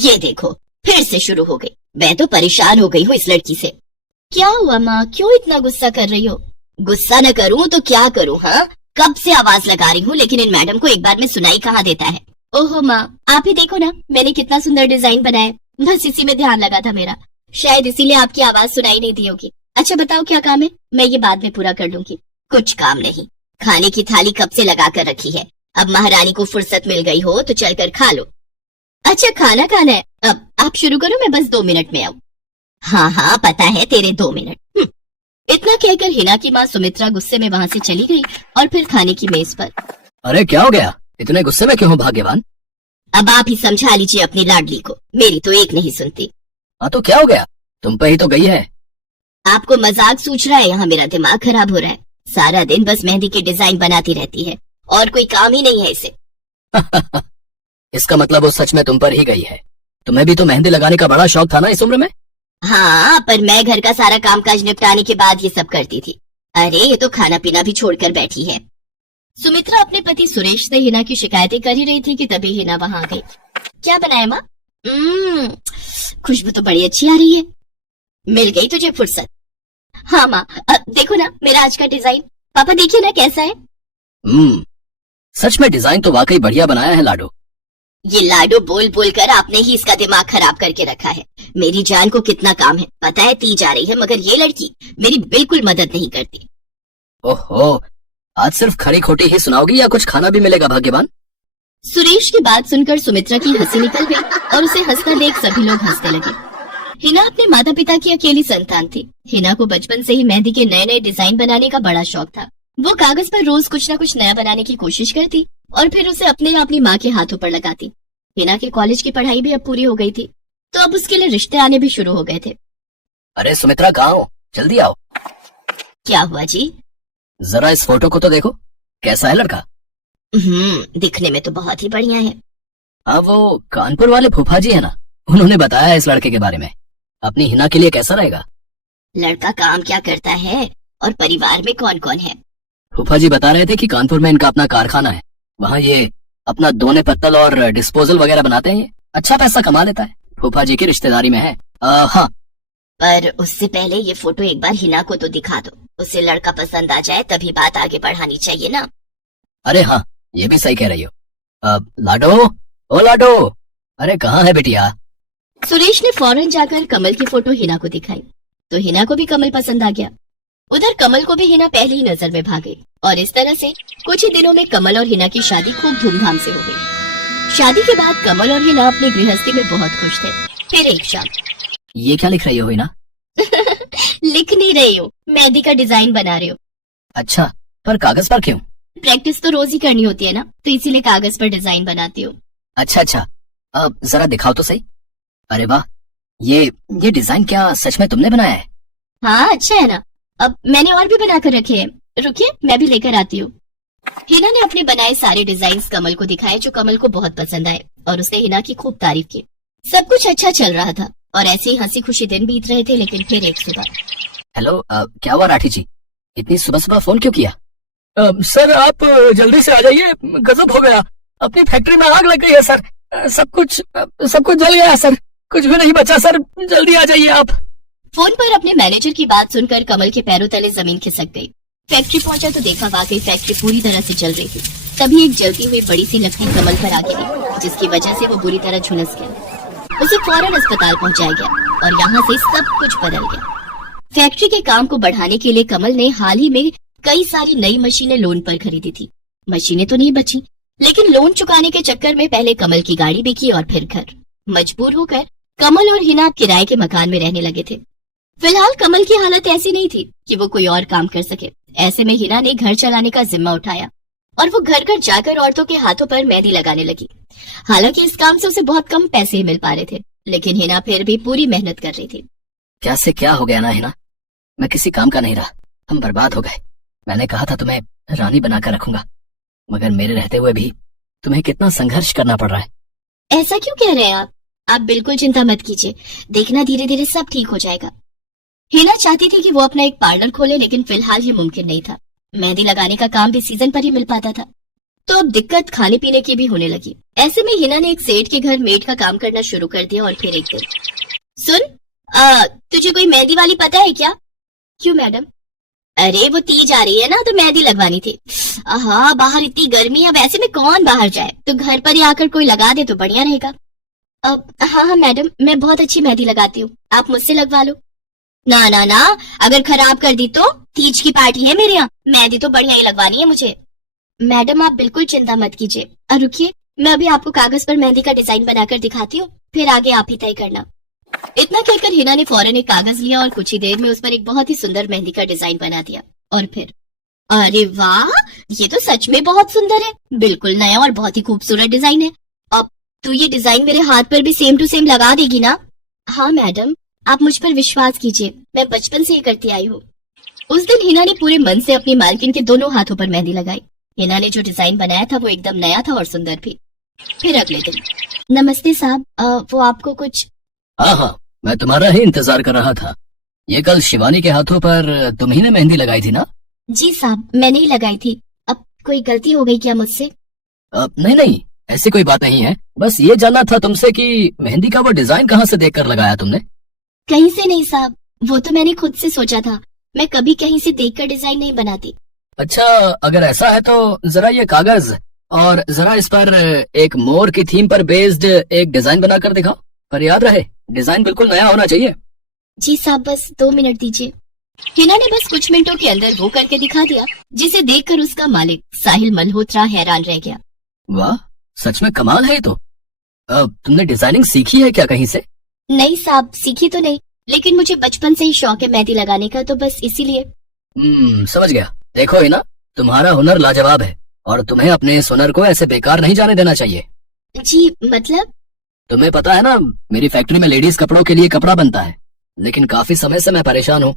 ये देखो फिर से शुरू हो गई। मैं तो परेशान हो गई हूँ इस लड़की से। क्या हुआ माँ, क्यों इतना गुस्सा कर रही हो? गुस्सा न करूँ तो क्या करूँ? हाँ, कब से आवाज लगा रही हूँ लेकिन इन मैडम को एक बार में सुनाई कहाँ देता है। ओहो माँ, आप ही देखो ना मैंने कितना सुंदर डिजाइन बनाया, बस इसी में ध्यान लगा था मेरा, शायद इसीलिए आपकी आवाज सुनाई नहीं दी होगी। अच्छा बताओ क्या काम है, मैं ये बाद में पूरा कर लूंगी। कुछ काम नहीं, खाने की थाली कब से लगा कर रखी है, अब महारानी को फुर्सत मिल गई हो तो चलकर खा लो। अच्छा खाना खाना है, अब आप शुरू करो, मैं बस 2 मिनट में आऊँ। हाँ हाँ पता है तेरे 2 मिनट। इतना कहकर हिना की माँ सुमित्रा गुस्से में वहाँ से चली गई और फिर खाने की मेज पर। अरे क्या हो गया, इतने गुस्से में क्यों हो भाग्यवान? अब आप ही समझा लीजिए अपनी लाडली को, मेरी तो एक नहीं सुनती। हाँ तो क्या हो गया, तुम पे ही तो गई है। आपको मजाक सूझ रहा है? यहाँ मेरा दिमाग खराब हो रहा है, सारा दिन बस मेहंदी के डिजाइन बनाती रहती है और कोई काम ही नहीं है इसे। इसका मतलब वो सच में तुम पर ही गई है। तुम्हें भी तो मेहंदी लगाने का बड़ा शौक था ना इस उम्र में? हाँ, पर मैं घर का सारा कामकाज निपटाने के बाद ये सब करती थी। अरे ये तो खाना पीना भी छोड़कर बैठी है। सुमित्रा अपने पति सुरेश से हिना की शिकायतें कर ही रही थी कि तभी हिना वहाँ आ गई। क्या बनाया माँ? खुशबू तो बड़ी अच्छी आ रही है। मिल गई तुझे फुर्सत? हाँ माँ, देखो ना मेरा आज का डिजाइन, पापा देखिए ना कैसा है। सच में डिजाइन तो वाकई बढ़िया बनाया है लाडो। ये लाडो बोल बोल कर आपने ही इसका दिमाग खराब करके रखा है। मेरी जान को कितना काम है पता है, ती जा रही है, मगर ये लड़की मेरी बिल्कुल मदद नहीं करती। ओहो, आज सिर्फ खरी खोटी ही सुनाओगी या कुछ खाना भी मिलेगा भाग्यवान? सुरेश की बात सुनकर सुमित्रा की हंसी निकल गई और उसे हंसता देख सभी लोग हंसने लगे। हिना अपने माता पिता की अकेली संतान थी। हिना को बचपन से ही मेहंदी के नए नए डिजाइन बनाने का बड़ा शौक था। वो कागज पर रोज कुछ न कुछ नया बनाने की कोशिश करती और फिर उसे अपने या अपनी माँ के हाथों पर लगाती। हिना के कॉलेज की पढ़ाई भी अब पूरी हो गई थी तो अब उसके लिए रिश्ते आने भी शुरू हो गए थे। अरे सुमित्रा कहाँ हो, जल्दी आओ। क्या हुआ जी? जरा इस फोटो को तो देखो, कैसा है लड़का? दिखने में तो बहुत ही बढ़िया है। हाँ वो कानपुर वाले फूफा जी है ना, उन्होंने बताया इस लड़के के बारे में। अपनी हिना के लिए कैसा रहेगा? लड़का काम क्या करता है और परिवार में कौन कौन है? फूफा जी बता रहे थे कि कानपुर में इनका अपना कारखाना है, वहाँ ये अपना दोने पत्तल और डिस्पोजल वगैरह बनाते हैं। अच्छा पैसा कमा लेता है, फूफा जी की रिश्तेदारी में है। हाँ, पर उससे पहले ये फोटो एक बार हिना को तो दिखा दो, उसे लड़का पसंद आ जाए तभी बात आगे बढ़ानी चाहिए ना। अरे हाँ, ये भी सही कह रही हो। लाडो, ओ लाडो, अरे कहाँ है बिटिया? सुरेश ने फौरन जाकर कमल की फोटो हिना को दिखाई तो हिना को भी कमल पसंद आ गया। उधर कमल को भी हिना पहली ही नजर में भाग गई और इस तरह से कुछ ही दिनों में कमल और हिना की शादी खूब धूमधाम से हो गई। शादी के बाद कमल और हिना अपनी गृहस्थी में बहुत खुश थे। फिर एक शाम। ये क्या लिख रही हो हिना? लिख नहीं रही हो, मेहंदी का डिजाइन बना रही हो। अच्छा, पर कागज पर क्यों? प्रैक्टिस तो रोज ही करनी होती है ना, तो इसीलिए कागज पर डिजाइन बनाती हूँ। अच्छा, अब जरा दिखाओ तो सही। अरे वाह, ये डिजाइन क्या सच में तुमने बनाया है? हाँ अच्छा है ना, अब मैंने और भी बनाकर रखे हैं, रुकिए मैं भी लेकर आती हूँ। हिना ने अपने बनाए सारे डिजाइन कमल को दिखाए जो कमल को बहुत पसंद आए और उसने हिना की खूब तारीफ की। सब कुछ अच्छा चल रहा था और ऐसे ही हंसी खुशी दिन बीत रहे थे। लेकिन फिर एक सुबह। हेलो, क्या हुआ राठी जी, इतनी सुबह सुबह फोन क्यों किया? सर आप जल्दी से आ जाइए, गजब हो गया, अपनी फैक्ट्री में आग लग गई है सर, सब कुछ जल गया सर, कुछ भी नहीं बचा सर, जल्दी आ जाइए आप। फोन पर अपने मैनेजर की बात सुनकर कमल के पैरों तले जमीन खिसक गई। फैक्ट्री पहुंचा तो देखा वाकई फैक्ट्री पूरी तरह से जल रही थी। तभी एक जलती हुई बड़ी सी लकड़ी कमल पर आ गिरी जिसकी वजह से वो बुरी तरह झुलस गया। उसे फौरन अस्पताल पहुंचाया गया और यहाँ से सब कुछ बदल गया। फैक्ट्री के काम को बढ़ाने के लिए कमल ने हाल ही में कई सारी नई मशीनें लोन पर खरीदी थी। मशीनें तो नहीं बची, लेकिन लोन चुकाने के चक्कर में पहले कमल की गाड़ी बिकी और फिर घर। मजबूर होकर कमल और हिना किराए के मकान में रहने लगे थे। फिलहाल कमल की हालत ऐसी नहीं थी कि वो कोई और काम कर सके। ऐसे में हिना ने घर चलाने का जिम्मा उठाया और वो घर घर जाकर औरतों के हाथों पर मेहंदी लगाने लगी। हालांकि इस काम से उसे बहुत कम पैसे ही मिल पा रहे थे, लेकिन हिना फिर भी पूरी मेहनत कर रही थी। क्या से क्या हो गया ना हिना, मैं किसी काम का नहीं रहा, हम बर्बाद हो गए। मैंने कहा था तुम्हें रानी बनाकर रखूंगा, मगर मेरे रहते हुए भी तुम्हें कितना संघर्ष करना पड़ रहा है। ऐसा क्यों कह रहे हैं आप बिल्कुल चिंता मत कीजिए, देखना धीरे धीरे सब ठीक हो जाएगा। हिना चाहती थी कि वो अपना एक पार्लर खोले, लेकिन फिलहाल ये मुमकिन नहीं था। मेहंदी लगाने का काम भी सीजन पर ही मिल पाता था। तो अब दिक्कत खाने पीने की भी होने लगी। ऐसे में हिना ने एक सेठ के घर मेड का काम करना शुरू कर दिया। और फिर एक दिन, सुन, तुझे कोई मेहंदी वाली पता है क्या? क्यों मैडम? अरे वो तीज आ रही है ना, तो मेहंदी लगवानी थी। हाँ, बाहर इतनी गर्मी है, वैसे में कौन बाहर जाए, तो घर पर ही आकर कोई लगा दे तो बढ़िया रहेगा। हाँ मैडम, मैं बहुत अच्छी मेहंदी लगाती हूँ, आप मुझसे लगवा लो। ना ना ना, अगर खराब कर दी तो? तीज की पार्टी है मेरे यहाँ, मेहंदी तो बढ़िया ही लगवानी है मुझे। मैडम आप बिल्कुल चिंता मत कीजिए, रुकिए, मैं अभी आपको कागज पर मेहंदी का डिजाइन बनाकर दिखाती हूँ, फिर आगे आप ही तय करना। इतना कहकर हिना ने फौरन एक कागज लिया और कुछ ही देर में उस पर एक बहुत ही सुंदर मेहंदी का डिजाइन बना दिया। और फिर, अरे वाह, ये तो सच में बहुत सुंदर है, बिल्कुल नया और बहुत ही खूबसूरत डिजाइन है। अब तू ये डिजाइन मेरे हाथ पर भी सेम टू सेम लगा देगी ना? हाँ मैडम, आप मुझ पर विश्वास कीजिए, मैं बचपन से ही करती आई हूँ। उस दिन हिना ने पूरे मन से अपनी मालकिन के दोनों हाथों पर मेहंदी लगाई। हिना ने जो डिजाइन बनाया था वो एकदम नया था और सुंदर भी। फिर अगले दिन, नमस्ते साहब, वो आपको कुछ? हाँ, मैं तुम्हारा ही इंतजार कर रहा था। ये कल शिवानी के हाथों पर तुम्ही ने मेहंदी लगाई थी ना? जी साहब, मैंने ही लगाई थी। अब कोई गलती हो गई क्या मुझसे? नहीं, ऐसी कोई बात नहीं है। बस ये जानना था तुमसे कि मेहंदी का वो डिजाइन कहाँ से देखकर लगाया तुमने? कहीं से नहीं साहब, वो तो मैंने खुद से सोचा था, मैं कभी कहीं से देखकर डिजाइन नहीं बनाती। अच्छा, अगर ऐसा है तो जरा ये कागज और जरा इस पर एक मोर की थीम पर बेस्ड एक डिजाइन बनाकर दिखाओ, पर याद रहे डिजाइन बिल्कुल नया होना चाहिए। जी साहब, बस 2 मिनट दीजिए। हिना ने बस कुछ मिनटों के अंदर वो करके दिखा दिया, जिसे देखकर उसका मालिक साहिल मल्होत्रा हैरान रह गया। वाह, सच में कमाल है ये तो। तुमने डिजाइनिंग सीखी है क्या कहीं से? नहीं साहब, सीखी तो नहीं, लेकिन मुझे बचपन से ही शौक है मेहंदी लगाने का, तो बस इसीलिए। समझ गया। देखो हिना, तुम्हारा हुनर लाजवाब है और तुम्हें अपने इस हुनर को ऐसे बेकार नहीं जाने देना चाहिए। जी मतलब? तुम्हें पता है ना, मेरी फैक्ट्री में लेडीज कपड़ों के लिए कपड़ा बनता है, लेकिन काफी समय से मैं परेशान हूँ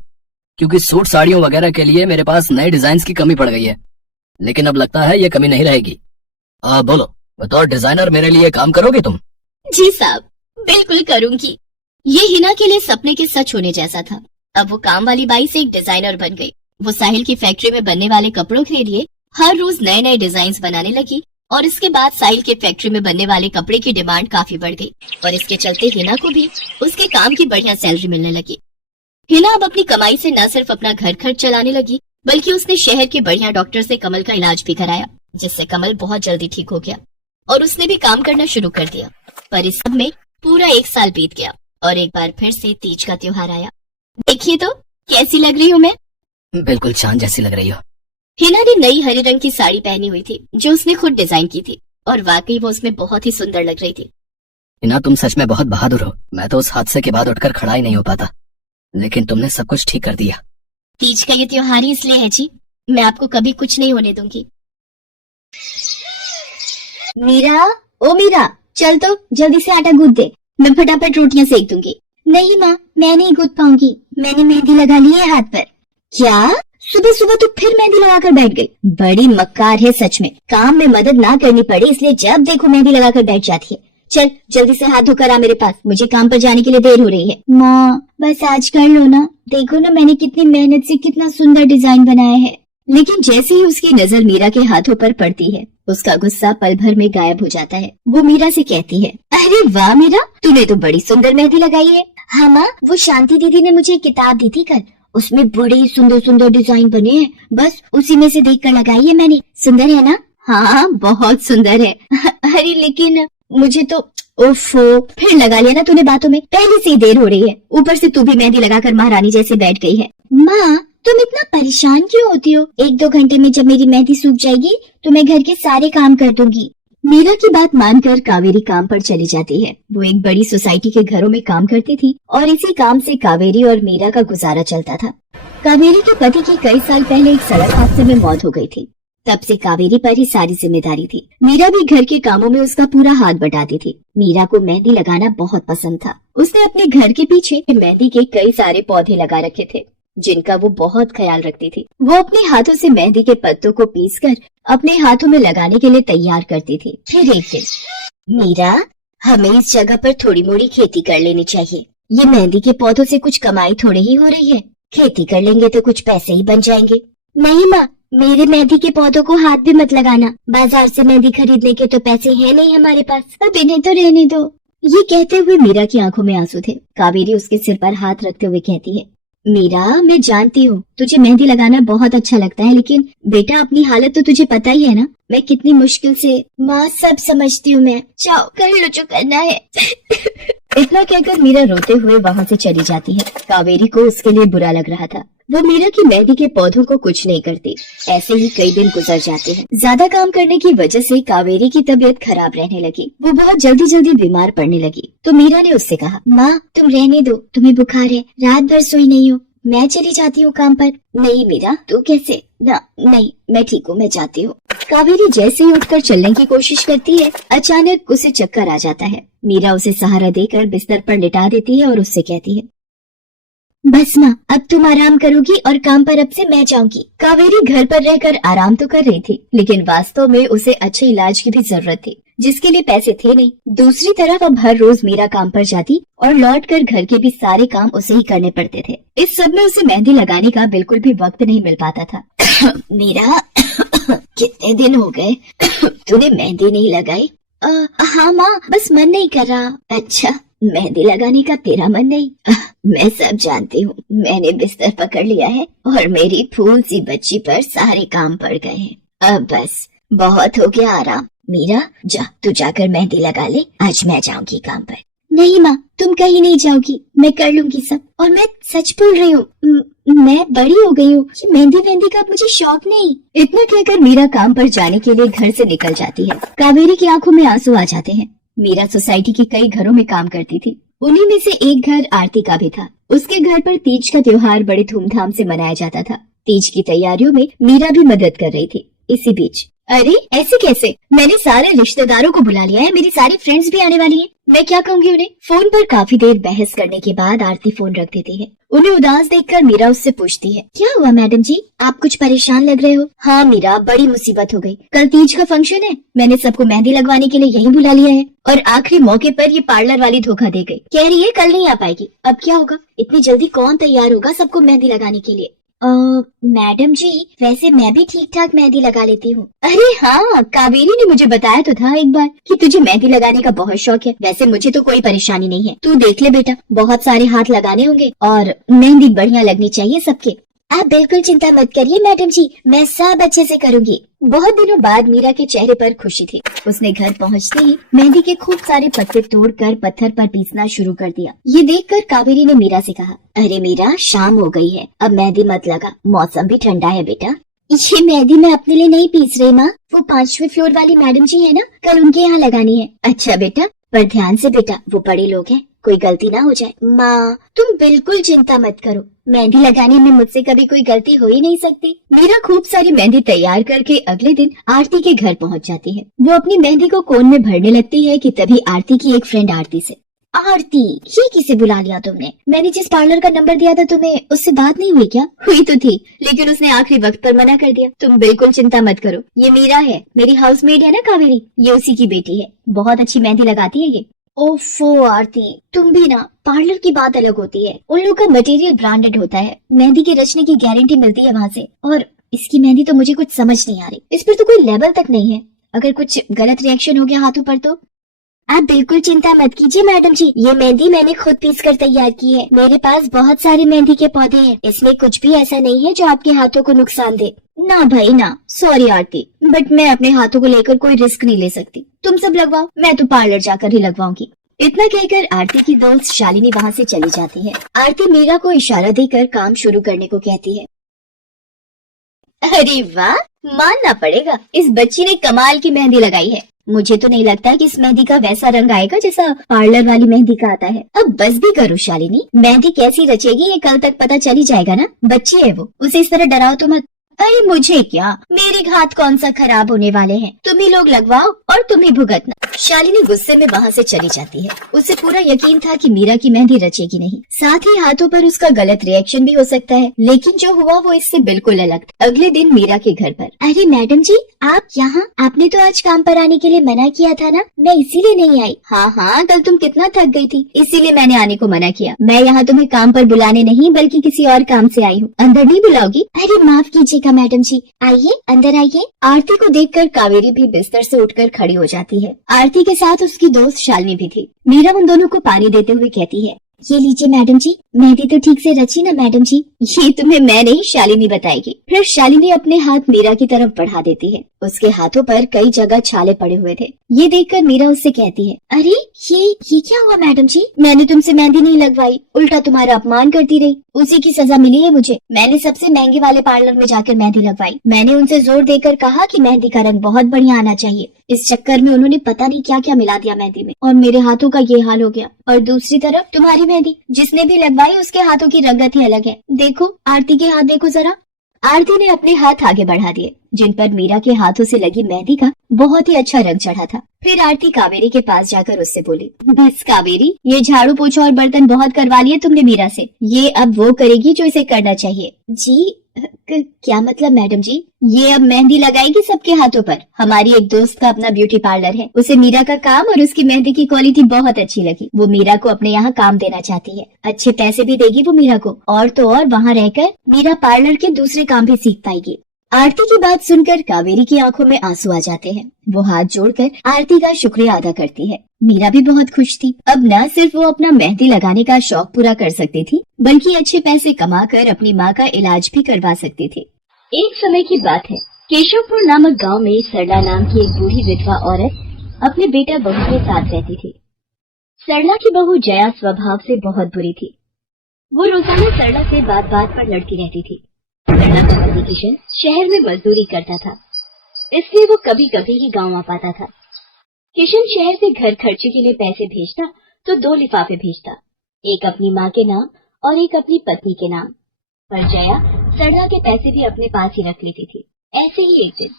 क्योंकि सूट साड़ियों वगैरह के लिए मेरे पास नए डिजाइन की कमी पड़ गई है। लेकिन अब लगता है ये कमी नहीं रहेगी। बोलो, बतौर डिजाइनर मेरे लिए काम करोगे तुम? जी साहब, बिल्कुल करूंगी। ये हिना के लिए सपने के सच होने जैसा था। अब वो काम वाली बाई से एक डिजाइनर बन गई। वो साहिल की फैक्ट्री में बनने वाले कपड़ों के लिए हर रोज नए नए डिजाइन बनाने लगी और इसके बाद साहिल के फैक्ट्री में बनने वाले कपड़े की डिमांड काफी बढ़ गई और इसके चलते हिना को भी उसके काम की बढ़िया सैलरी मिलने लगी। हिना अब अपनी कमाई से न सिर्फ अपना घर खर्च चलाने लगी, बल्कि उसने शहर के बढ़िया डॉक्टर से कमल का इलाज भी कराया, जिससे कमल बहुत जल्दी ठीक हो गया और उसने भी काम करना शुरू कर दिया। पर इस सब में पूरा 1 साल बीत गया और एक बार फिर से तीज का त्योहार आया। देखिए तो कैसी लग रही हूँ मैं? बिल्कुल चांद जैसी लग रही हो। हिना ने नई हरे रंग की साड़ी पहनी हुई थी जो उसने खुद डिजाइन की थी और वाकई वो उसमें बहुत ही सुंदर लग रही थी। हिना, तुम सच में बहुत बहादुर हो। मैं तो उस हादसे के बाद उठकर खड़ा ही नहीं हो पाता, लेकिन तुमने सब कुछ ठीक कर दिया। तीज का ये त्योहार ही इसलिए है जी, मैं आपको कभी कुछ नहीं होने दूंगी। मीरा, ओ मीरा, चल तो जल्दी से आटा गूंथ दे, मैं फटाफट रोटियां सेक दूंगी। नहीं माँ, मैं नहीं गूंथ पाऊंगी, मैंने मेहंदी लगा ली है हाथ पर। क्या? सुबह सुबह तू फिर मेहंदी लगाकर बैठ गई? बड़ी मक्कार है सच में, काम में मदद ना करनी पड़े इसलिए जब देखो मेहंदी लगाकर बैठ जाती है। चल जल्दी से हाथ धोकर आ मेरे पास, मुझे काम पर जाने के लिए देर हो रही है। माँ बस आज कर लो ना, देखो ना मैंने कितनी मेहनत से कितना सुंदर डिजाइन बनाया है। लेकिन जैसे ही उसकी नजर मीरा के हाथों पर पड़ती है, उसका गुस्सा पल भर में गायब हो जाता है। वो मीरा से कहती है, अरे वाह मीरा, तूने तो बड़ी सुंदर मेहंदी लगाई है। हाँ माँ, वो शांति दीदी ने मुझे किताब दी थी कल, उसमें बड़े सुंदर सुंदर डिजाइन बने हैं, बस उसी में से देखकर लगाई है मैंने। सुंदर है ना? हाँ बहुत सुंदर है। अरे लेकिन मुझे तो, ओफो, फिर लगा लिया ना तूने बातों में, पहले से ही देर हो रही है, ऊपर से तू भी मेहंदी लगाकर महारानी जैसे बैठ गई है। माँ तुम इतना परेशान क्यों होती हो? 1-2 घंटे में जब मेरी मेहंदी सूख जाएगी तो मैं घर के सारे काम कर दूंगी। मीरा की बात मानकर कावेरी काम पर चली जाती है। वो एक बड़ी सोसाइटी के घरों में काम करती थी और इसी काम से कावेरी और मीरा का गुजारा चलता था। कावेरी के पति की कई साल पहले एक सड़क हादसे में मौत हो गई थी। तब से कावेरी पर ही सारी जिम्मेदारी थी। मीरा भी घर के कामों में उसका पूरा हाथ बटाती थी। मीरा को मेहंदी लगाना बहुत पसंद था। उसने अपने घर के पीछे मेहंदी के कई सारे पौधे लगा रखे थे, जिनका वो बहुत ख्याल रखती थी। वो अपने हाथों से मेहंदी के पत्तों को पीसकर अपने हाथों में लगाने के लिए तैयार करती थी। फिर एक दिन, मीरा हमें इस जगह पर थोड़ी मोड़ी खेती कर लेनी चाहिए। ये मेहंदी के पौधों से कुछ कमाई थोड़ी ही हो रही है, खेती कर लेंगे तो कुछ पैसे ही बन जाएंगे। नहीं माँ, मेरे मेहंदी के पौधों को हाथ भी मत लगाना। बाजार से मेहंदी खरीदने के तो पैसे हैं नहीं हमारे पास। अब इन्हें तो रहने दो। ये कहते हुए मीरा की आंखों में आंसू थे। कावेरी उसके सिर पर हाथ रखते हुए कहती है, मीरा मैं जानती हूँ तुझे मेहंदी लगाना बहुत अच्छा लगता है, लेकिन बेटा अपनी हालत तो तुझे पता ही है ना, मैं कितनी मुश्किल से। माँ सब समझती हूँ मैं, जाओ कर लो जो करना है। इतना कहकर मीरा रोते हुए वहाँ से चली जाती है। कावेरी को उसके लिए बुरा लग रहा था। वो मीरा की मेहंदी के पौधों को कुछ नहीं करती। ऐसे ही कई दिन गुजर जाते हैं। ज्यादा काम करने की वजह से कावेरी की तबीयत खराब रहने लगी। वो बहुत जल्दी जल्दी बीमार पड़ने लगी। तो मीरा ने उससे कहा, माँ तुम रहने दो, तुम्हें बुखार है, रात भर सोई नहीं हो, मैं चली जाती हूँ काम पर। नहीं मीरा तू कैसे? ना नहीं मैं ठीक हूँ, मैं जाती हूँ। कावेरी जैसे ही उठकर चलने की कोशिश करती है, अचानक उसे चक्कर आ जाता है। मीरा उसे सहारा देकर बिस्तर पर लिटा देती है और उससे कहती है, बस माँ अब तुम आराम करोगी और काम पर अब से मैं जाऊंगी। कावेरी घर पर रहकर आराम तो कर रही थी, लेकिन वास्तव में उसे अच्छे इलाज की भी जरूरत थी, जिसके लिए पैसे थे नहीं। दूसरी तरफ अब हर रोज मीरा काम पर जाती और लौटकर घर के भी सारे काम उसे ही करने पड़ते थे। इस सब में उसे मेहंदी लगाने का बिल्कुल भी वक्त नहीं मिल पाता था। मीरा कितने दिन हो गए तूने मेहंदी नहीं लगाई? हाँ माँ बस मन नहीं कर रहा। अच्छा मेहंदी लगाने का तेरा मन नहीं? मैं सब जानती हूँ। मैंने बिस्तर पकड़ लिया है और मेरी फूल सी बच्ची पर सारे काम पड़ गए हैं। अब बस बहुत हो गया आराम। मीरा जा तू जाकर मेहंदी लगा ले, आज मैं जाऊंगी काम पर। नहीं माँ तुम कहीं नहीं जाओगी, मैं कर लूंगी सब। और मैं सच बोल रही हूँ, मैं बड़ी हो गई हूँ, ये मेहंदी का मुझे शौक नहीं। इतना कहकर मीरा काम पर जाने के लिए घर से निकल जाती है। कावेरी की आंखों में आंसू आ जाते हैं। मीरा सोसाइटी के कई घरों में काम करती थी। उन्हीं में से एक घर आरती का भी था। उसके घर पर तीज का त्योहार बड़े धूमधाम से मनाया जाता था। तीज की तैयारियों में मीरा भी मदद कर रही थी। इसी बीच अरे ऐसे कैसे? मैंने सारे रिश्तेदारों को बुला लिया है, मेरी सारी फ्रेंड्स भी आने वाली हैं। मैं क्या कहूँगी उन्हें? फोन पर काफी देर बहस करने के बाद आरती फोन रख देती है। उन्हें उदास देखकर मीरा उससे पूछती है, क्या हुआ मैडम जी, आप कुछ परेशान लग रहे हो? हाँ मीरा बड़ी मुसीबत हो गई। कल तीज का फंक्शन है, मैंने सबको मेहंदी लगवाने के लिए यहीं बुला लिया है और आखिरी मौके पर ये पार्लर वाली धोखा दे गई। कह रही है कल नहीं आ पाएगी। अब क्या होगा? इतनी जल्दी कौन तैयार होगा सबको मेहंदी लगाने के लिए? मैडम जी वैसे मैं भी ठीक ठाक मेहंदी लगा लेती हूँ। अरे हाँ कावेरी ने मुझे बताया तो था एक बार कि तुझे मेहंदी लगाने का बहुत शौक है। वैसे मुझे तो कोई परेशानी नहीं है, तू देख ले बेटा, बहुत सारे हाथ लगाने होंगे और मेहंदी बढ़िया लगनी चाहिए सबके। आप बिल्कुल चिंता मत करिए मैडम जी, मैं सब अच्छे से करूँगी। बहुत दिनों बाद मीरा के चेहरे पर खुशी थी। उसने घर पहुंचते ही मेहंदी के खूब सारे पत्ते तोड़कर पत्थर पर पीसना शुरू कर दिया। ये देखकर कावेरी ने मीरा से कहा, अरे मीरा शाम हो गई है, अब मेहंदी मत लगा, मौसम भी ठंडा है बेटा। ये मेहंदी मैं अपने लिए नहीं पीस रही माँ, वो 5वें फ्लोर वाली मैडम जी है ना, कल उनके यहाँ लगानी है। अच्छा बेटा, पर ध्यान से बेटा, वो बड़े लोग हैं, कोई गलती ना हो जाए। माँ तुम बिल्कुल चिंता मत करो, मेहंदी लगाने में मुझसे कभी कोई गलती हो ही नहीं सकती। मीरा खूब सारी मेहंदी तैयार करके अगले दिन आरती के घर पहुंच जाती है। वो अपनी मेहंदी को कोन में भरने लगती है कि तभी आरती की एक फ्रेंड आरती से, आरती ये किसे बुला लिया तुमने? मैंने जिस पार्लर का नंबर दिया था तुम्हें, उससे बात नहीं हुई क्या? हुई तो थी, लेकिन उसने आखिरी वक्त पर मना कर दिया। तुम बिल्कुल चिंता मत करो, ये मीरा है, मेरी हाउसमेट है ना कावेरी, ये उसी की बेटी है, बहुत अच्छी मेहंदी लगाती है ये। ओफो आरती, तुम भी ना, पार्लर की बात अलग होती है, उन लोग का मटेरियल ब्रांडेड होता है, मेहंदी के रचने की गारंटी मिलती है वहाँ से। और इसकी मेहंदी तो मुझे कुछ समझ नहीं आ रही, इस पर तो कोई लेवल तक नहीं है, अगर कुछ गलत रिएक्शन हो गया हाथों पर तो। आप बिल्कुल चिंता मत कीजिए मैडम जी, ये मेहंदी मैंने खुद पीस कर तैयार की है। मेरे पास बहुत सारे मेहंदी के पौधे हैं, इसमें कुछ भी ऐसा नहीं है जो आपके हाथों को नुकसान दे। ना भाई ना, सॉरी आरती, बट मैं अपने हाथों को लेकर कोई रिस्क नहीं ले सकती। तुम सब लगवाओ, मैं तो पार्लर जाकर ही लगवाऊंगी। इतना कहकर आरती की दोस्त शालिनी वहाँ से चली जाती है। आरती मीरा को इशारा देकर काम शुरू करने को कहती है। अरे वाह, मानना पड़ेगा, इस बच्ची ने कमाल की मेहंदी लगाई है। मुझे तो नहीं लगता कि इस मेहंदी का वैसा रंग आएगा जैसा पार्लर वाली मेहंदी का आता है। अब बस भी करो शालिनी, मेहंदी कैसी रचेगी ये कल तक पता चल ही जाएगा ना, बच्ची है वो, उसे इस तरह डराओ तो मत। अरे मुझे क्या, मेरे हाथ कौन सा खराब होने वाले हैं, तुम ही लोग लगवाओ और तुम ही भुगतना। शालिनी गुस्से में वहाँ से चली जाती है। उसे पूरा यकीन था कि मीरा की मेहंदी रचेगी नहीं, साथ ही हाथों पर उसका गलत रिएक्शन भी हो सकता है, लेकिन जो हुआ वो इससे बिल्कुल अलग था। अगले दिन मीरा के घर पर, अरे मैडम जी आप यहाँ, आपने तो आज काम पर आने के लिए मना किया था ना, मैं इसीलिए नहीं आई। हाँ, कल तुम कितना थक गई थी, इसीलिए मैंने आने को मना किया। मैं यहाँ तुम्हें काम पर बुलाने नहीं बल्कि किसी और काम से आई हूँ, अंदर नहीं बुलाओगी? अरे माफ कीजिएगा का मैडम जी, आइए अंदर आइए। आरती को देखकर कावेरी भी बिस्तर से उठकर खड़ी हो जाती है। आरती के साथ उसकी दोस्त शालिनी भी थी। मीरा उन दोनों को पानी देते हुए कहती है, ये लीजिए मैडम जी, मेहंदी तो ठीक से रची ना मैडम जी? ये तुम्हें मैं नहीं शालिनी बताएगी। फिर शालिनी अपने हाथ मीरा की तरफ बढ़ा देती है। उसके हाथों पर कई जगह छाले पड़े हुए थे। ये देखकर मीरा उससे कहती है, अरे ये क्या हुआ मैडम जी? मैंने तुमसे मेहंदी नहीं लगवाई, उल्टा तुम्हारा अपमान करती रही। उसी की सजा मिली है मुझे। मैंने सबसे महंगे वाले पार्लर में जाकर मेहंदी लगवाई। मैंने उनसे जोर देकर कहा कि मेहंदी का रंग बहुत बढ़िया आना चाहिए। इस चक्कर में उन्होंने पता नहीं क्या क्या मिला दिया मेहंदी में, और मेरे हाथों का ये हाल हो गया। और दूसरी तरफ तुम्हारी मेहंदी, जिसने भी लगवाई उसके हाथों की रंगत ही अलग है। देखो आरती के हाथ देखो जरा। आरती ने अपने हाथ आगे बढ़ा दिए, जिन पर मीरा के हाथों से लगी मेहंदी का बहुत ही अच्छा रंग चढ़ा था। फिर आरती कावेरी के पास जाकर उससे बोली, बस कावेरी, ये झाड़ू पोछा और बर्तन बहुत करवा लिए तुमने मीरा से। ये अब वो करेगी जो इसे करना चाहिए। जी क्या मतलब मैडम जी? ये अब मेहंदी लगाएगी सबके हाथों पर। हमारी एक दोस्त का अपना ब्यूटी पार्लर है, उसे मीरा का काम और उसकी मेहंदी की क्वालिटी बहुत अच्छी लगी। वो मीरा को अपने यहाँ काम देना चाहती है। अच्छे पैसे भी देगी वो मीरा को, और तो और वहाँ रहकर मीरा पार्लर के दूसरे काम भी सीख पाएगी। आरती की बात सुनकर कावेरी की आंखों में आंसू आ जाते हैं। वो हाथ जोड़कर आरती का शुक्रिया अदा करती है। मीरा भी बहुत खुश थी। अब न सिर्फ वो अपना मेहंदी लगाने का शौक पूरा कर सकती थी, बल्कि अच्छे पैसे कमाकर अपनी माँ का इलाज भी करवा सकती थी। एक समय की बात है, केशवपुर नामक गांव में सरला नाम की एक बूढ़ी विधवा औरत अपने बेटा बहू के साथ रहती थी। सरला की बहू जया स्वभाव से बहुत बुरी थी। वो रोजाना सरला से बात बात पर लड़ती रहती थी। सरला का पति किशन शहर में मजदूरी करता था, इसलिए वो कभी कभी ही गांव आ पाता था। किशन शहर से घर खर्चे के लिए पैसे भेजता तो 2 लिफाफे भेजता, एक अपनी माँ के नाम और एक अपनी पत्नी के नाम। पर जया सरला के पैसे भी अपने पास ही रख लेती थी। ऐसे ही एक दिन,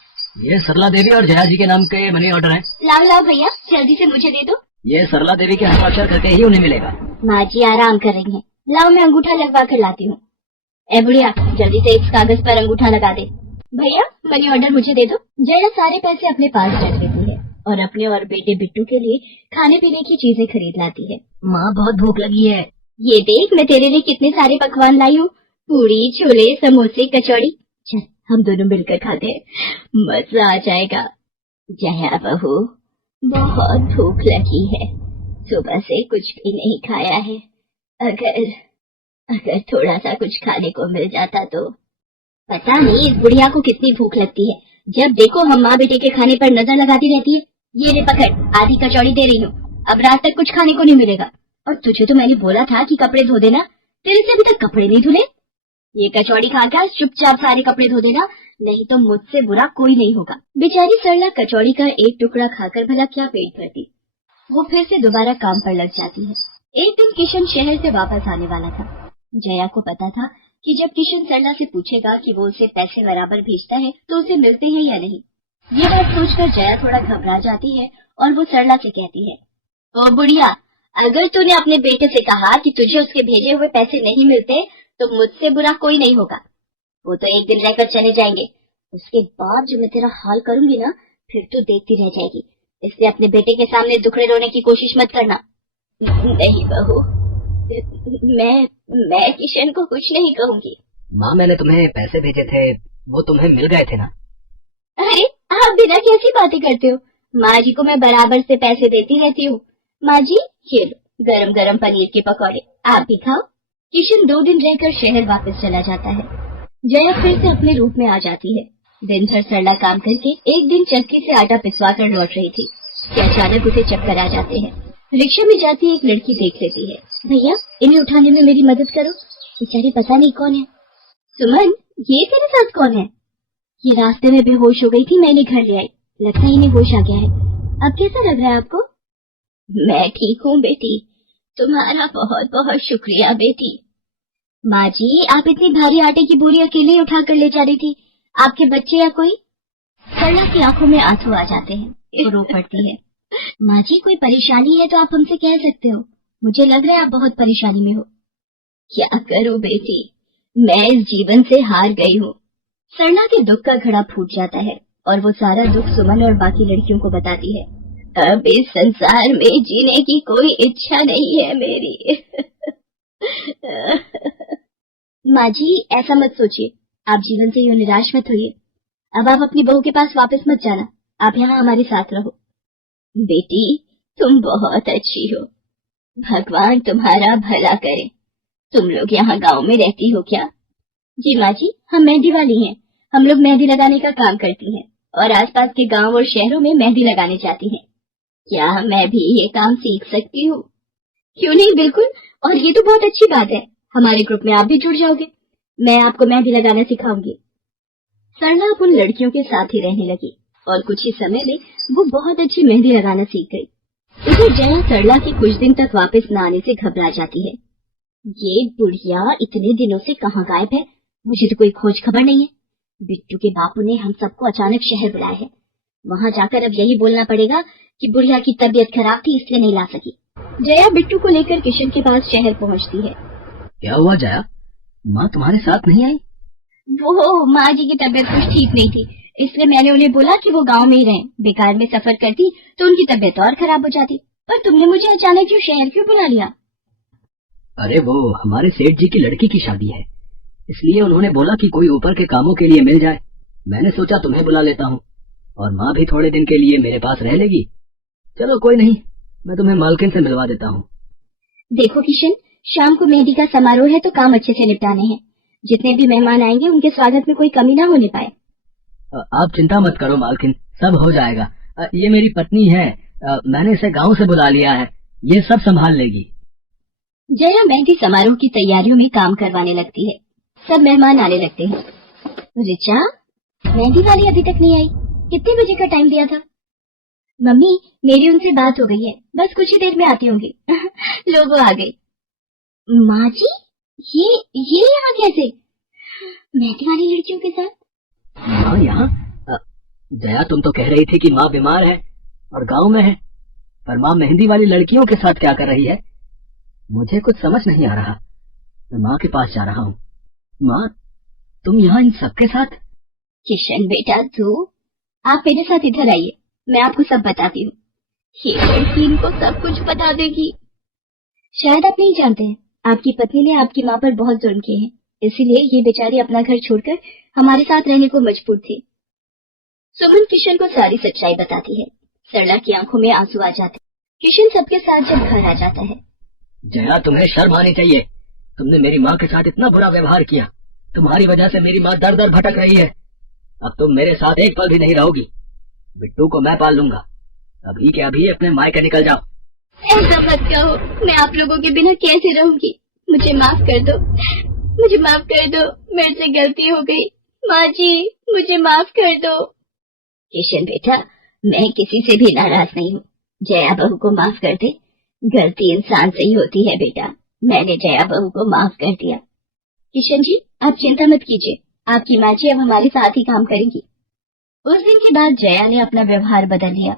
ये सरला देवी और जया जी के नाम के मनी ऑर्डर हैं। लाओ भैया, जल्दी से मुझे दे दो। ये सरला देवी के हस्ताक्षर करके ही उन्हें मिलेगा। माँ जी आराम कर रही हैं। लाओ मैं अंगूठा लगवा कर लाती हूँ। ए बुढ़िया, जल्दी से इस कागज पर अंगूठा लगा दे। भैया मनी ऑर्डर मुझे दे दो। जया सारे पैसे अपने पास रख लेती है और अपने और बेटे बिट्टू के लिए खाने पीने की चीजें खरीद लाती है। माँ बहुत भूख लगी है। ये देख मैं तेरे लिए कितने सारे पकवान लाई हूँ, पूरी, छोले, समोसे, कचौड़ी। चल हम दोनों मिलकर खाते हैं, मजा आ जाएगा। जया बहू, बहुत भूख लगी है, सुबह से कुछ भी नहीं खाया है। अगर थोड़ा सा कुछ खाने को मिल जाता तो। पता नहीं इस बुढ़िया को कितनी भूख लगती है, जब देखो हम माँ बेटे के खाने पर नजर लगाती रहती है। ये ले पकड़, आधी कचौड़ी दे रही हूँ, अब रात तक कुछ खाने को नहीं मिलेगा। और तुझे तो मैंने बोला था कि कपड़े धो देना, तेरे से अभी तक कपड़े नहीं धुले। ये कचौड़ी खाकर चुपचाप सारे कपड़े धो देना, नहीं तो मुझसे बुरा कोई नहीं होगा। बेचारी सरला कचौड़ी का एक टुकड़ा खाकर भला क्या पेट भरती। वो फिर से दोबारा काम पर लग जाती है। एक दिन किशन शहर से वापस आने वाला था। जया को पता था कि जब किशन सरला से पूछेगा कि वो उसे पैसे बराबर भेजता है तो उसे मिलते हैं या नहीं। ये बात सोचकर जया थोड़ा घबरा जाती है और वो सरला से कहती है, ओ बुढ़िया, अगर तूने अपने बेटे से कहा कि तुझे उसके भेजे हुए पैसे नहीं मिलते तो मुझसे बुरा कोई नहीं होगा। वो तो एक दिन रहकर चले जाएंगे, उसके बाद जो मैं तेरा हाल करूंगी ना, फिर तू देखती रह जाएगी। इसलिए अपने बेटे के सामने दुखड़े रोने की कोशिश मत करना। नहीं बहू, मैं किशन को कुछ नहीं कहूंगी। माँ मैंने तुम्हें पैसे भेजे थे, वो तुम्हें मिल गए थे ना? अरे आप बिना कैसी बातें करते हो? माँ जी को मैं बराबर से पैसे देती रहती हूँ। माँ जी ये लो गरम गरम पनीर के पकौड़े, आप भी खाओ। किशन 2 दिन रहकर शहर वापस चला जाता है। जया फिर से अपने रूप में आ जाती है। दिन भर सरला काम करके एक दिन चक्की से आटा पिसवा कर लौट रही थी कि अचानक उसे चक्कर आ जाते हैं। रिक्शा में जाती एक लड़की देख लेती है। भैया इन्हें उठाने में मेरी मदद करो, बेचारी पता नहीं कौन है। सुमन, ये तेरे साथ कौन है? ये रास्ते में बेहोश हो गई थी, मैंने घर ले आई, लगता है इन्हें होश आ गया है। अब कैसा लग रहा है आपको? मैं ठीक हूँ बेटी, तुम्हारा बहुत बहुत शुक्रिया बेटी। माँ जी आप इतनी भारी आटे की बोरी अकेले ही उठा कर ले जा रही थी, आपके बच्चे या कोई? सरला की आंखों में आंसू आ जाते हैं, रो पड़ती है। माँ जी कोई परेशानी है तो आप हमसे कह सकते हो, मुझे लग रहा है आप बहुत परेशानी में हो। क्या करूँ बेटी, मैं इस जीवन से हार गई हूँ। सरला के दुख का घड़ा फूट जाता है और वो सारा दुख सुमन और बाकी लड़कियों को बताती है। अब इस संसार में जीने की कोई इच्छा नहीं है मेरी। माँ जी ऐसा मत सोचिए, आप जीवन से यूं निराश मत होइए। अब आप अपनी बहू के पास वापस मत जाना, आप यहाँ हमारे साथ रहो। बेटी, तुम बहुत अच्छी हो, भगवान तुम्हारा भला करे। तुम लोग यहाँ गांव में रहती हो क्या? जी माँ जी, हम मेहंदी वाली हैं। हम लोग मेहंदी लगाने का काम करती हैं और आसपास के गांव और शहरों में मेहंदी लगाने जाती हैं। क्या मैं भी ये काम सीख सकती हूँ? क्यों नहीं, बिल्कुल। और ये तो बहुत अच्छी बात है, हमारे ग्रुप में आप भी जुड़ जाओगे। मैं आपको मेहंदी लगाना सिखाऊंगी। सरला अब उन लड़कियों के साथ ही रहने लगी और कुछ ही समय में वो बहुत अच्छी मेहंदी लगाना सीख गई। इधर जया सरला के कुछ दिन तक वापस न आने से घबरा जाती है। ये बुढ़िया इतने दिनों से कहाँ गायब है, मुझे तो कोई खोज खबर नहीं है। बिट्टू के बापू ने हम सबको अचानक शहर बुलाया है, वहाँ जाकर अब यही बोलना पड़ेगा कि बुढ़िया की तबीयत खराब थी इसलिए नहीं ला सकी। जया बिट्टू को लेकर किशन के पास शहर पहुँचती है। क्या हुआ जया, माँ तुम्हारे साथ नहीं आई? वो माँ जी की तबीयत कुछ ठीक नहीं थी, इसलिए मैंने उन्हें बोला कि वो गांव में ही रहें। बेकार में सफर करती तो उनकी तबीयत और खराब हो जाती। पर तुमने मुझे अचानक क्यों शहर क्यों बुला लिया? अरे वो हमारे सेठ जी की लड़की की शादी है, इसलिए उन्होंने बोला कि कोई ऊपर के कामों के लिए मिल जाए। मैंने सोचा तुम्हें बुला लेता हूँ, और माँ भी थोड़े दिन के लिए मेरे पास रह लेगी। चलो कोई नहीं, मैं तुम्हें मालकिन से मिलवा देता हूँ। देखो किशन, शाम को मेहंदी का समारोह है तो काम अच्छे से निपटाने हैं। जितने भी मेहमान आएंगे उनके स्वागत में कोई कमी ना होने पाए। आप चिंता मत करो मालकिन, सब हो जाएगा। ये मेरी पत्नी है, मैंने इसे गांव से बुला लिया है, ये सब संभाल लेगी। जया मेहंदी समारोह की तैयारियों में काम करवाने लगती है। सब मेहमान आने लगते हैं। रिचा, मेहंदी वाली अभी तक नहीं आई, कितने बजे का टाइम दिया था? मम्मी, मेरी उनसे बात हो गई है, बस कुछ ही देर में आती होंगी। लोगों आ गए। माँ जी, ये यहाँ कैसे? मेहंदी वाली लड़कियों के साथ? माँ यहाँ? जया तुम तो कह रही थी कि माँ बीमार है और गांव में है, पर माँ मेहंदी वाली लड़कियों के साथ क्या कर रही है? मुझे कुछ समझ नहीं आ रहा। मैं माँ के पास जा रहा हूँ। माँ, तुम यहाँ इन सबके साथ? किशन बेटा, आप मेरे साथ इधर आइए, मैं आपको सब बताती हूँ। ये लड़की इनको सब कुछ बता देगी। शायद आप नहीं जानते हैं, आपकी पत्नी ने आपकी माँ पर बहुत जुल्म किए हैं, इसीलिए ये बेचारी अपना घर छोड़कर हमारे साथ रहने को मजबूर थी। सुमन किशन को सारी सच्चाई बताती है। सरला की आंखों में आंसू आ जाते। किशन सबके साथ जब घर आ जाता है। जया, तुम्हें शर्म आनी चाहिए। तुमने मेरी माँ के साथ इतना बुरा व्यवहार किया। तुम्हारी वजह से मेरी माँ दर दर भटक रही है। अब तुम मेरे साथ एक पल भी नहीं रहोगी। बिट्टू को मैं पाल लूंगा। अभी के अभी अपने मायके निकल जाओ। ऐसा मत कहो, मैं आप लोगों के बिना कैसे रहूंगी? मुझे माफ कर दो, मुझे माफ कर दो, मेरे से गलती हो गई। माँ जी, मुझे माफ कर दो। किशन बेटा, मैं किसी से भी नाराज नहीं हूँ। जया बहू को माफ कर दे, गलती इंसान से ही होती है बेटा। मैंने जया बहू को माफ कर दिया। किशन जी, आप चिंता मत कीजिए, आपकी माँ जी अब हमारे साथ ही काम करेंगी। उस दिन के बाद जया ने अपना व्यवहार बदल लिया।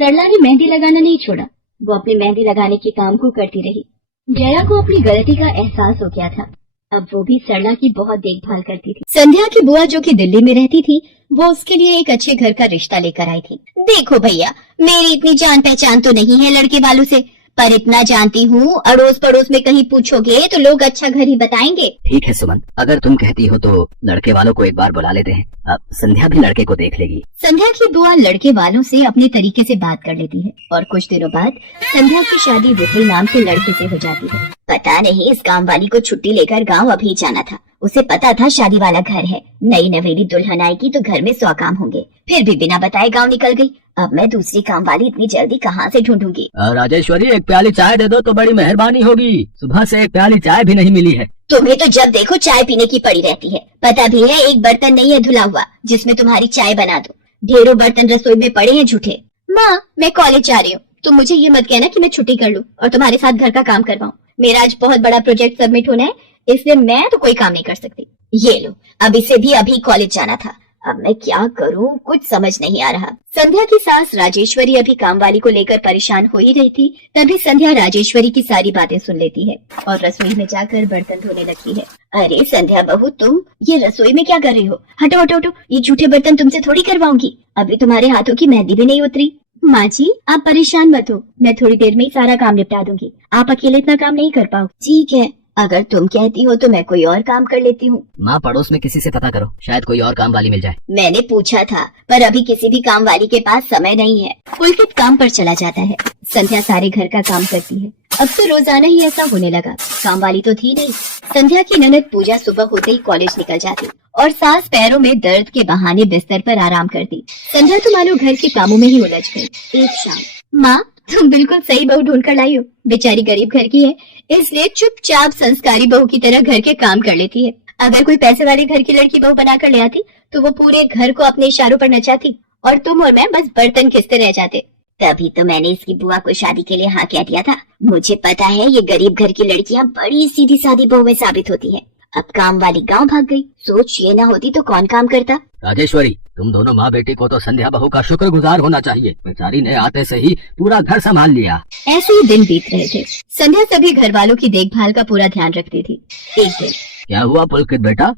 सरला ने मेहंदी लगाना नहीं छोड़ा, वो अपनी मेहंदी लगाने के काम को करती रही। जया को अपनी गलती का एहसास हो गया था। अब वो भी सरला की बहुत देखभाल करती थी। संध्या की बुआ जो कि दिल्ली में रहती थी, वो उसके लिए एक अच्छे घर का रिश्ता लेकर आई थी। देखो भैया, मेरी इतनी जान पहचान तो नहीं है लड़के वालों से, पर इतना जानती हूँ, अड़ोस पड़ोस में कहीं पूछोगे तो लोग अच्छा घर ही बताएंगे। ठीक है सुमन, अगर तुम कहती हो तो लड़के वालों को एक बार बुला लेते हैं। अब संध्या भी लड़के को देख लेगी। संध्या की बुआ लड़के वालों से अपने तरीके से बात कर लेती है और कुछ दिनों बाद संध्या की शादी विपुल नाम के लड़के से हो जाती है। पता नहीं इस काम वाली को छुट्टी लेकर गाँव अभी जाना था। उसे पता था शादी वाला घर है, नई नवेली दुल्हन आएगी तो घर में 100 काम होंगे, फिर भी बिना बताए गाँव निकल गई। अब मैं दूसरी काम वाली इतनी जल्दी कहाँ से ढूंढूंगी? राजेश्वरी, एक प्याली चाय दे दो तो बड़ी मेहरबानी होगी। सुबह से एक प्याली चाय भी नहीं मिली है। तुम्हें तो जब देखो चाय पीने की पड़ी रहती है। पता भी है एक बर्तन नहीं है धुला हुआ जिसमें तुम्हारी चाय बना दो। ढेरों बर्तन रसोई में पड़े हैं झूठे। माँ, मैं कॉलेज जा रही हूँ, तुम मुझे ये मत कहना कि मैं छुट्टी कर लूँ और तुम्हारे साथ घर का काम करवाऊँ। मेरा आज बहुत बड़ा प्रोजेक्ट सबमिट होना है, इसलिए मैं तो कोई काम नहीं कर सकती। ये लो, अब इसे भी अभी कॉलेज जाना था। अब मैं क्या करूं, कुछ समझ नहीं आ रहा। संध्या की सास राजेश्वरी अभी काम वाली को लेकर परेशान हो ही रही थी, तभी संध्या राजेश्वरी की सारी बातें सुन लेती है और रसोई में जाकर बर्तन धोने लगती है। अरे संध्या बहू, तुम ये रसोई में क्या कर रही हो? हटो हटो हटो, ये झूठे बर्तन तुमसे थोड़ी करवाऊंगी। अभी तुम्हारे हाथों की मेहंदी भी नहीं उतरी। माँ जी, आप परेशान मत हो, मैं थोड़ी देर में ही सारा काम निपटा दूंगी। आप अकेले इतना काम नहीं कर पाओ। ठीक है, अगर तुम कहती हो तो मैं कोई और काम कर लेती हूँ। माँ, पड़ोस में किसी से पता करो, शायद कोई और काम वाली मिल जाए। मैंने पूछा था, पर अभी किसी भी काम वाली के पास समय नहीं है। पुलकित काम पर चला जाता है। संध्या सारे घर का काम करती है। अब तो रोजाना ही ऐसा होने लगा। काम वाली तो थी नहीं। संध्या की ननद पूजा सुबह होते ही कॉलेज निकल जाती और सास पैरों में दर्द के बहाने बिस्तर पर आराम करती। संध्या तो मानो घर के कामों में ही उलझ गई। एक शाम, माँ तुम बिल्कुल सही बहू ढूंढ कर लाई हो। बेचारी गरीब घर की है, इसलिए चुपचाप संस्कारी बहू की तरह घर के काम कर लेती है। अगर कोई पैसे वाले घर की लड़की बहू बनाकर ले आती तो वो पूरे घर को अपने इशारों पर नचाती और तुम और मैं बस बर्तन खिसते रह जाते। तभी तो मैंने इसकी बुआ को शादी के लिए हाँ कह दिया था। मुझे पता है ये गरीब घर की लड़कियां बड़ी सीधी सादी बहुएं साबित होती हैं। अब काम वाली गांव भाग गई। सोच ये ना होती तो कौन काम करता। राजेश्वरी, तुम दोनों माँ बेटी को तो संध्या बहू का शुक्रगुजार होना चाहिए। बेचारी ने आते से ही पूरा घर संभाल लिया। ऐसे ही दिन बीत रहे थे। संध्या सभी घर वालों की देखभाल का पूरा ध्यान रखती थी। एक दिन, क्या हुआ पुलकित बेटा,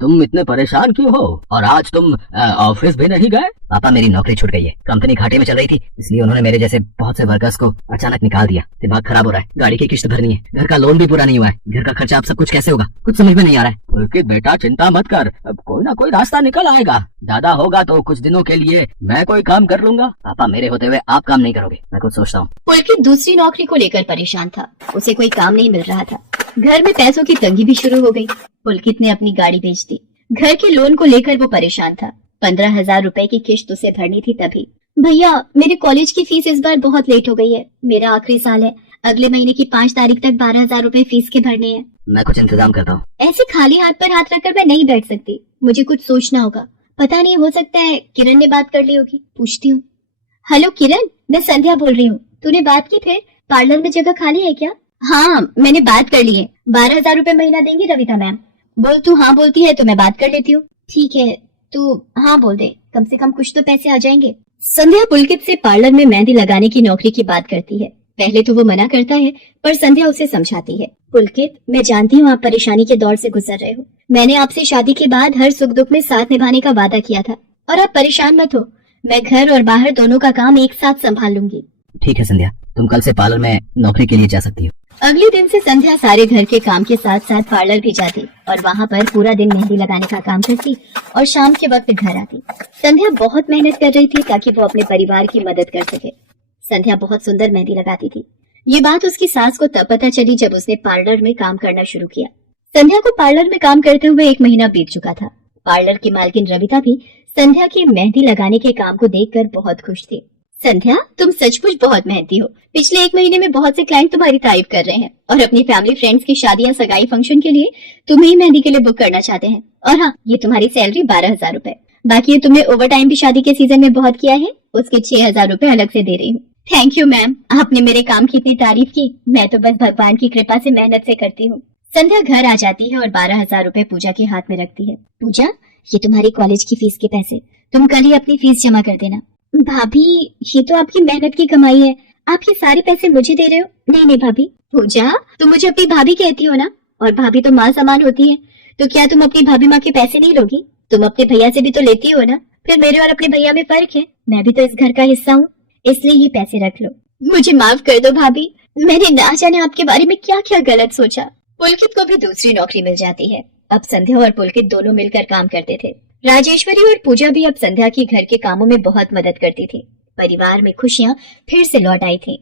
तुम इतने परेशान क्यों हो? और आज तुम ऑफिस भी नहीं गए? पापा, मेरी नौकरी छूट गई है। कंपनी घाटे में चल रही थी, इसलिए उन्होंने मेरे जैसे बहुत से वर्कर्स को अचानक निकाल दिया। दिमाग खराब हो रहा है, गाड़ी की किस्त भरनी है, घर का लोन भी पूरा नहीं हुआ है, घर का खर्चा, आप सब कुछ कैसे होगा, कुछ समझ में नहीं आ रहा है। पुलकित बेटा, चिंता मत कर, अब कोई ना कोई रास्ता निकल आएगा। ज्यादा होगा तो कुछ दिनों के लिए मैं कोई काम कर लूंगा। पापा, मेरे होते हुए आप काम नहीं करोगे, मैं कुछ सोचता हूँ। पुलकित दूसरी नौकरी को लेकर परेशान था। उसे कोई काम नहीं मिल रहा था। घर में पैसों की तंगी भी शुरू हो गई। पुलकित ने अपनी गाड़ी बेच दी। घर के लोन को लेकर वो परेशान था। 15,000 रुपए की किश्त उसे भरनी थी। तभी, भैया मेरे कॉलेज की फीस इस बार बहुत लेट हो गई है। मेरा आखिरी साल है, अगले महीने की 5 तारीख तक 12,000 रुपए फीस के भरने हैं। मैं कुछ इंतजाम करता हूँ। ऐसे खाली हाथ पर हाथ रखकर मैं नहीं बैठ सकती। मुझे कुछ सोचना होगा। पता नहीं, हो सकता है किरण ने बात कर ली होगी, पूछती हूँ। हेलो किरण, मैं संध्या बोल रही हूँ। तूने बात की फिर? पार्लर में जगह खाली है क्या? हाँ, मैंने बात कर ली है। 12,000 रुपए महीना देंगी रविता मैम। बोल, तू हाँ बोलती है तो मैं बात कर लेती हूँ। ठीक है, तू हाँ बोल दे, कम से कम कुछ तो पैसे आ जाएंगे। संध्या पुलकित से पार्लर में मेहंदी लगाने की नौकरी की बात करती है। पहले तो वो मना करता है, पर संध्या उसे समझाती है। पुलकित, मैं जानती हूँ आप परेशानी के दौर से गुजर रहे हो। मैंने आपसे शादी के बाद हर सुख दुख में साथ निभाने का वादा किया था, और आप परेशान मत हो। मैं घर और बाहर दोनों का काम एक साथ संभाल लूंगी। ठीक है संध्या, तुम कल से पार्लर में नौकरी के लिए जा सकती हो। अगले दिन से संध्या सारे घर के काम के साथ साथ पार्लर भी जाती और वहाँ पर पूरा दिन मेहंदी लगाने का काम करती और शाम के वक्त घर आती। संध्या बहुत मेहनत कर रही थी ताकि वो अपने परिवार की मदद कर सके। संध्या बहुत सुंदर मेहंदी लगाती थी। ये बात उसकी सास को तब पता चली जब उसने पार्लर में काम करना शुरू किया। संध्या को पार्लर में काम करते हुए 1 महीना बीत चुका था। पार्लर की मालकिन रविता भी संध्या के मेहंदी लगाने के काम को देखकर बहुत खुश थी। संध्या, तुम सचमुच बहुत मेहनती हो। पिछले 1 महीने में बहुत से क्लाइंट तुम्हारी तारीफ कर रहे हैं और अपनी फैमिली फ्रेंड्स की शादी या सगाई फंक्शन के लिए तुम्हें ही मेहंदी के लिए बुक करना चाहते हैं। और हाँ, ये तुम्हारी सैलरी 12,000 रुपए। बाकी ये तुमने ओवर टाइम भी शादी के सीजन में बहुत किया है, उसके 6,000 रुपए अलग से दे रही हूँ। थैंक यू मैम, आपने मेरे काम की इतनी तारीफ की। मैं तो बस भगवान की कृपा से मेहनत से करती हूँ। संध्या घर आ जाती है और 12,000 रुपए पूजा के हाथ में रखती है। पूजा, ये तुम्हारी कॉलेज की फीस के पैसे, तुम कल ही अपनी फीस जमा कर देना। भाभी, ये तो आपकी मेहनत की कमाई है, आप ये सारे पैसे मुझे दे रहे हो? नहीं नहीं भाभी। पूजा, तुम मुझे अपनी भाभी कहती हो ना, और भाभी तो माँ समान होती है, तो क्या तुम अपनी भाभी माँ के पैसे नहीं लोगी? तुम अपने भैया से भी तो लेती हो ना। फिर मेरे और अपने भैया में फर्क है, मैं भी तो इस घर का हिस्सा हूँ, इसलिए ये पैसे रख लो। मुझे माफ कर दो भाभी, मैंने ना जाने आपके बारे में क्या क्या गलत सोचा। पुलकित को भी दूसरी नौकरी मिल जाती है। अब संध्या और पुलकित दोनों मिलकर काम करते थे। राजेश्वरी और पूजा भी अब संध्या की घर के कामों में बहुत मदद करती थी। परिवार में खुशियां फिर से लौट आई थी।